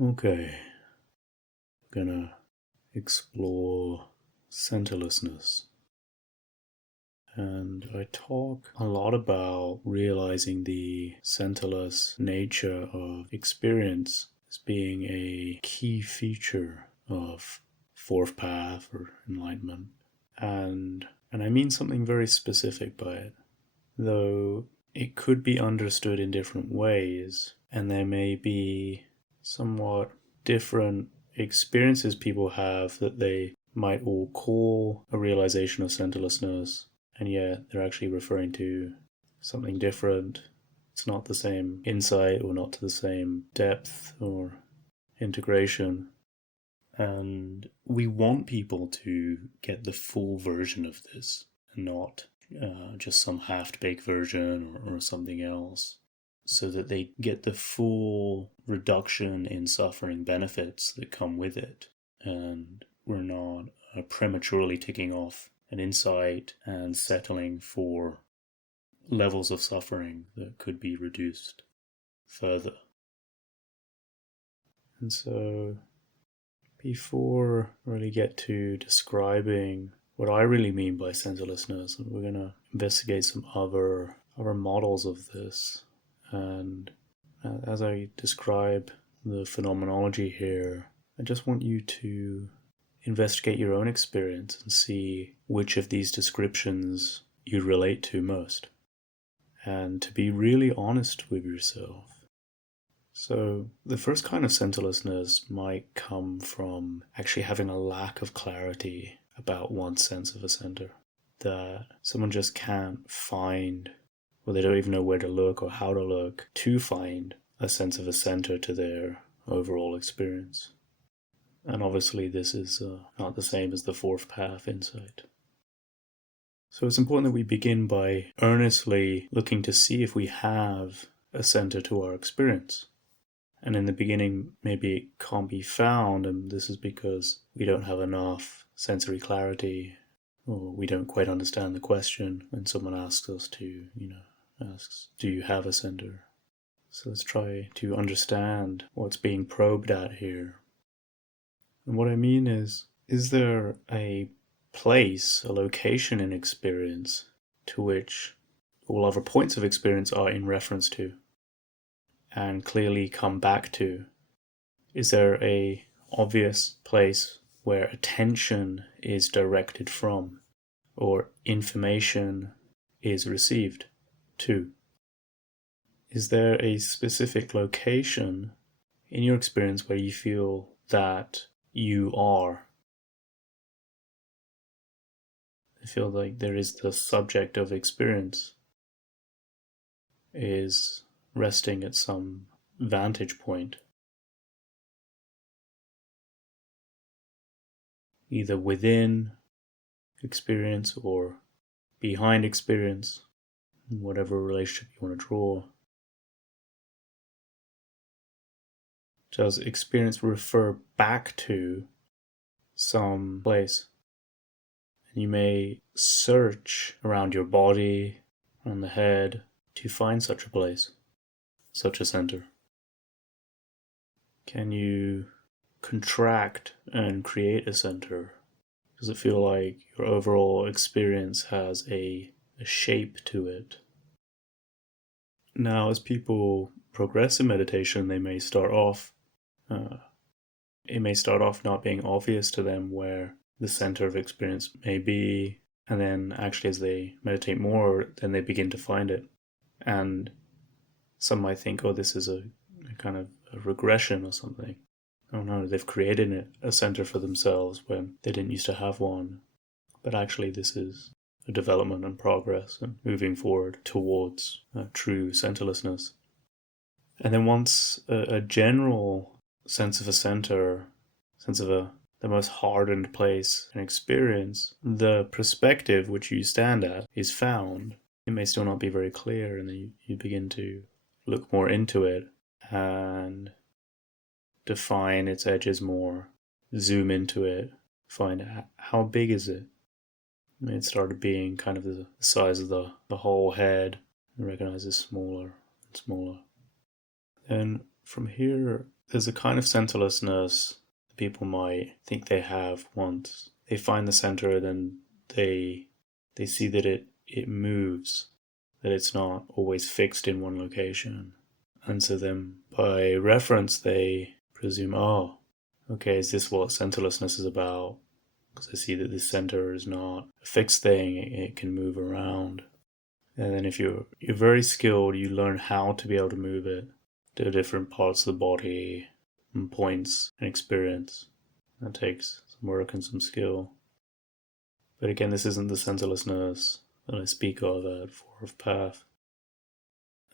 Okay, we're gonna explore centerlessness. And I talk a lot about realizing the centerless nature of experience as being a key feature of fourth path or enlightenment. And I mean something very specific by it, though it could be understood in different ways, and there may be somewhat different experiences people have that they might all call a realization of centerlessness, and yet they're actually referring to something different. It's not the same insight or not to the same depth or integration. And we want people to get the full version of this and not just some half-baked version or something else, so that they get the full reduction in suffering benefits that come with it. And we're not prematurely ticking off an insight and settling for levels of suffering that could be reduced further. And so before I really get to describing what I really mean by centerlessness, we're going to investigate some other models of this. And as I describe the phenomenology here, I just want you to investigate your own experience and see which of these descriptions you relate to most, and to be really honest with yourself. So the first kind of centerlessness might come from actually having a lack of clarity about one's sense of a center. That someone just can't find, or they don't even know where to look or how to look to find a sense of a center to their overall experience. And obviously this is not the same as the fourth path insight. So it's important that we begin by earnestly looking to see if we have a center to our experience. And in the beginning, maybe it can't be found, and this is because we don't have enough sensory clarity, or we don't quite understand the question when someone asks us to, asks, do you have a center? So let's try to understand what's being probed at here. And what I mean is there a place, a location in experience to which all other points of experience are in reference to and clearly come back to? Is there a obvious place where attention is directed from, or information is received to? Is there a specific location in your experience where you feel that you are? I feel like there is the subject of experience is resting at some vantage point, either within experience or behind experience, whatever relationship you want to draw. Does experience refer back to some place? And you may search around your body, around the head, to find such a place, such a center. Can you contract and create a center? Does it feel like your overall experience has a shape to it? Now, as people progress in meditation, they may start off, it may start off not being obvious to them where the center of experience may be, and then actually as they meditate more, then they begin to find it. And some might think, oh, this is a kind of a regression or something. Oh no, they've created a center for themselves when they didn't used to have one. But actually this is a development and progress and moving forward towards true centerlessness. And then once a general sense of a center, sense of the most hardened place and experience, the perspective which you stand at is found. It may still not be very clear, and then you begin to look more into it and define its edges more, zoom into it, find how big is it. It started being kind of the size of the whole head, and recognize it's smaller and smaller. And from here, there's a kind of centerlessness that people might think they have once they find the center, then they see that it moves, that it's not always fixed in one location. And so then by reference they presume, oh, okay, is this what centerlessness is about? Because I see that this center is not a fixed thing, it can move around. And then if you're very skilled, you learn how to be able to move it to different parts of the body and points and experience. That takes some work and some skill. But again, this isn't the centerlessness that I speak of at Fourth Path.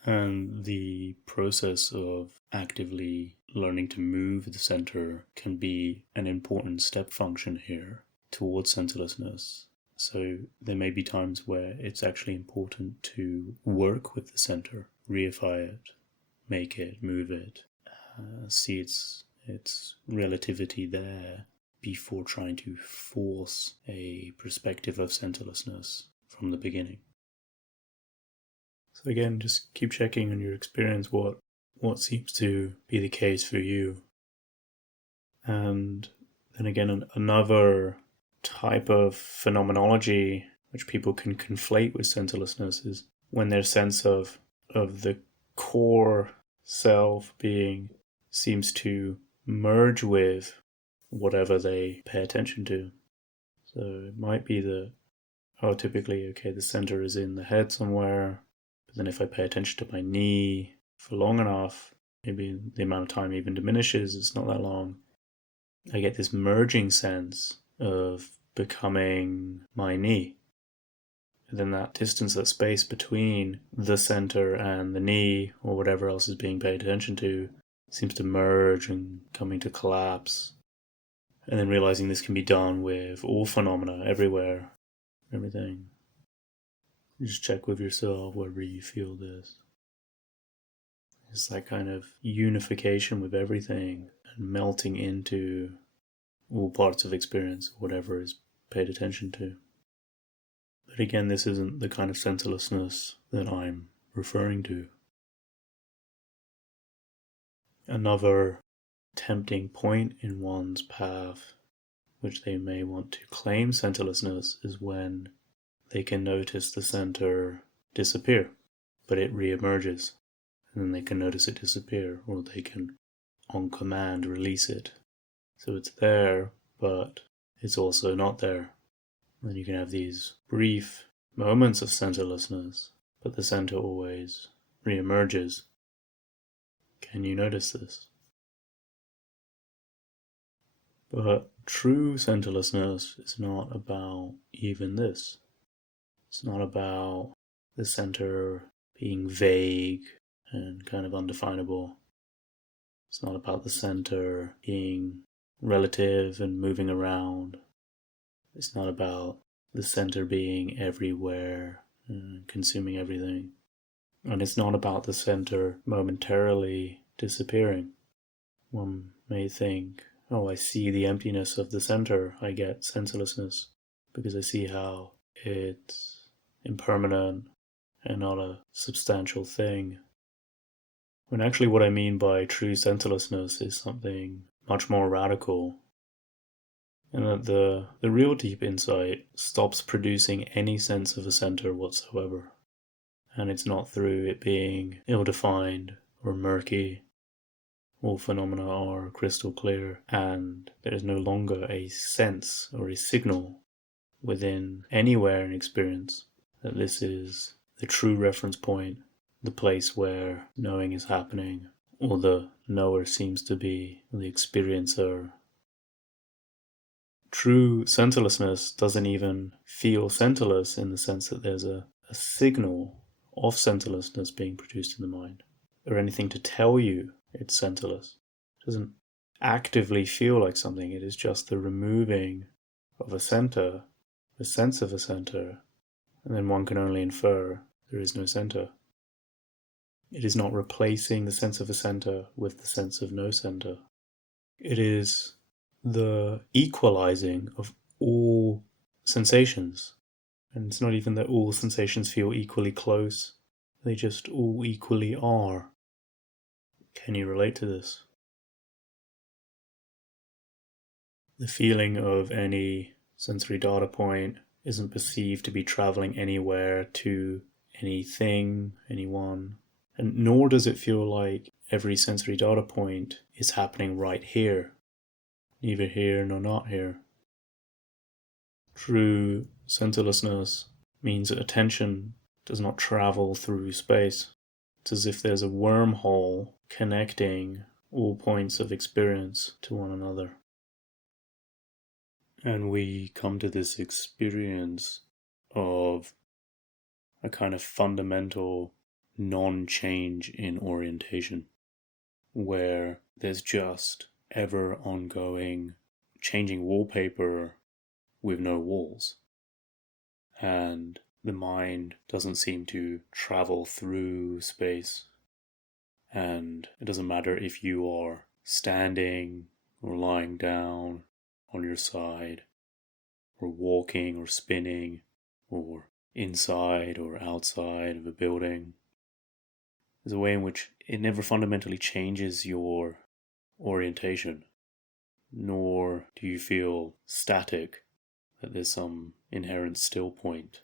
And the process of actively learning to move the center can be an important step function here towards centerlessness. So there may be times where it's actually important to work with the center, reify it, make it, move it, see its relativity there before trying to force a perspective of centerlessness from the beginning. So again, just keep checking on your experience what seems to be the case for you. And then again, another type of phenomenology which people can conflate with centerlessness is when their sense of the core self being seems to merge with whatever they pay attention to. So it might be that, typically, okay, the center is in the head somewhere, but then if I pay attention to my knee for long enough, maybe the amount of time even diminishes, it's not that long, I get this merging sense of becoming my knee. And then that distance, that space between the center and the knee, or whatever else is being paid attention to, seems to merge and coming to collapse. And then realizing this can be done with all phenomena, everywhere, everything. You just check with yourself wherever you feel this. It's that kind of unification with everything and melting into all parts of experience, whatever is paid attention to. But again, this isn't the kind of centerlessness that I'm referring to. Another tempting point in one's path, which they may want to claim centerlessness, is when they can notice the center disappear, but it re-emerges. And then they can notice it disappear, or they can, on command, release it. So it's there, but it's also not there. And then you can have these brief moments of centerlessness, but the center always re-emerges. Can you notice this? But true centerlessness is not about even this. It's not about the center being vague and kind of undefinable. It's not about the center being relative and moving around. It's not about the center being everywhere and consuming everything. And it's not about the center momentarily disappearing. One may think, oh, I see the emptiness of the center, I get centerlessness, because I see how it's impermanent and not a substantial thing. When actually what I mean by true centerlessness is something much more radical, and that the real deep insight stops producing any sense of a center whatsoever. And it's not through it being ill-defined or murky. All phenomena are crystal clear, and there is no longer a sense or a signal within anywhere in experience that this is the true reference point, the place where knowing is happening, or the knower seems to be the experiencer. True centerlessness doesn't even feel centerless in the sense that there's a signal of centerlessness being produced in the mind, or anything to tell you it's centerless. It doesn't actively feel like something, it is just the removing of a center, the sense of a center, and then one can only infer there is no center. It is not replacing the sense of a center with the sense of no center. It is the equalizing of all sensations. And it's not even that all sensations feel equally close, they just all equally are. Can you relate to this? the feeling of any sensory data point isn't perceived to be traveling anywhere to anything, anyone, and nor does it feel like every sensory data point is happening right here, neither here nor not here. True centerlessness means that attention does not travel through space. It's as if there's a wormhole connecting all points of experience to one another. And we come to this experience of a kind of fundamental non-change in orientation, where there's just ever ongoing changing wallpaper with no walls. And the mind doesn't seem to travel through space. And it doesn't matter if you are standing or lying down on your side, or walking or spinning, or inside or outside of a building. There's a way in which it never fundamentally changes your orientation, nor do you feel static, that there's some inherent still point.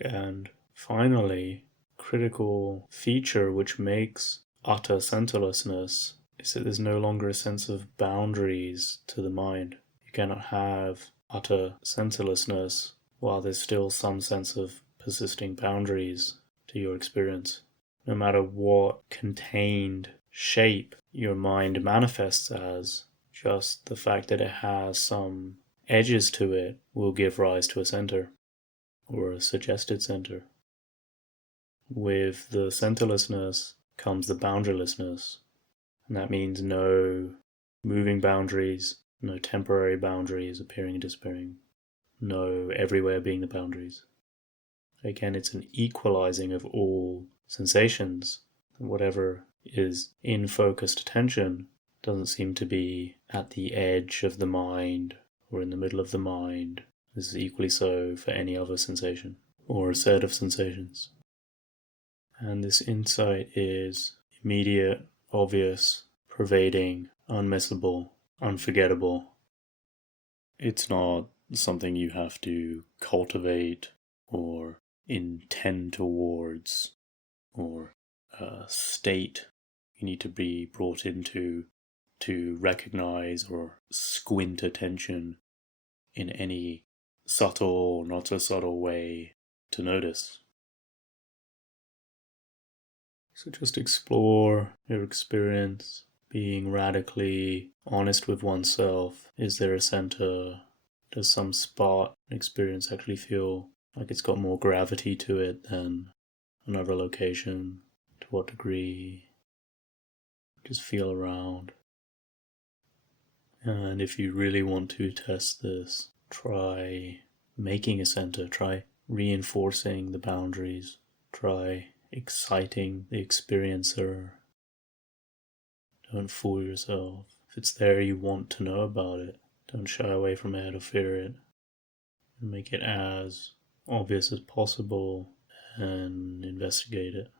And finally, critical feature which makes utter centerlessness is that there's no longer a sense of boundaries to the mind. You cannot have utter centerlessness while there's still some sense of persisting boundaries to your experience. No matter what contained shape your mind manifests as, just the fact that it has some edges to it will give rise to a center, or a suggested center. With the centerlessness comes the boundarylessness, and that means no moving boundaries, no temporary boundaries appearing and disappearing, no everywhere being the boundaries. Again, it's an equalizing of all sensations. Whatever is in focused attention doesn't seem to be at the edge of the mind or in the middle of the mind. This is equally so for any other sensation or a set of sensations. And this insight is immediate, obvious, pervading, unmissable, unforgettable. It's not something you have to cultivate or intend towards, or a state you need to be brought into to recognize or squint attention in any subtle or not so subtle way to notice. So just explore your experience, being radically honest with oneself. Is there a center? Does some spot experience actually feel like it's got more gravity to it than another location? To what degree? Just feel around. And if you really want to test this, try making a center. Try reinforcing the boundaries. Try exciting the experiencer. Don't fool yourself. If it's there, you want to know about it. Don't shy away from it or fear it. Make it as obvious as possible and investigate it.